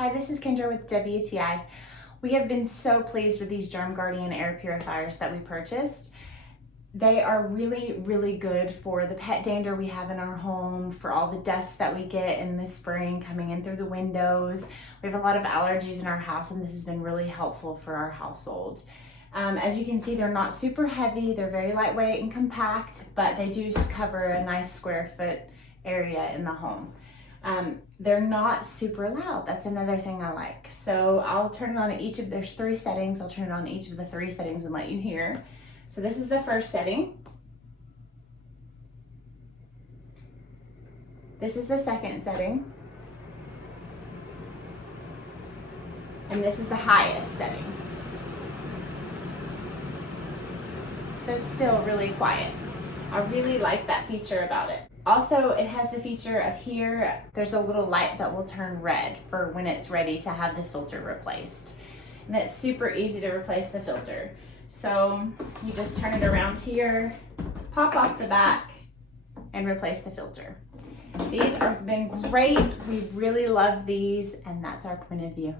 Hi, this is Kendra with WTI. We have been so pleased with these Germ Guardian air purifiers that we purchased. They are really, really good for the pet dander we have in our home, for all the dust that we get in the spring coming in through the windows. We have a lot of allergies in our house, and this has been really helpful for our household. As you can see, they're not super heavy. They're very lightweight and compact, but they do cover a nice square foot area in the home. They're not super loud. That's another thing I like. So I'll turn it on at each of, there's 3 settings. I'll turn it on each of the 3 settings and let you hear. So this is the first setting. This is the second setting. And this is the highest setting. So still really quiet. I really like that feature about it. Also, it has the feature of here, there's a little light that will turn red for when it's ready to have the filter replaced. And it's super easy to replace the filter. So you just turn it around here, pop off the back, and replace the filter. These have been great. We really love these, and that's our point of view.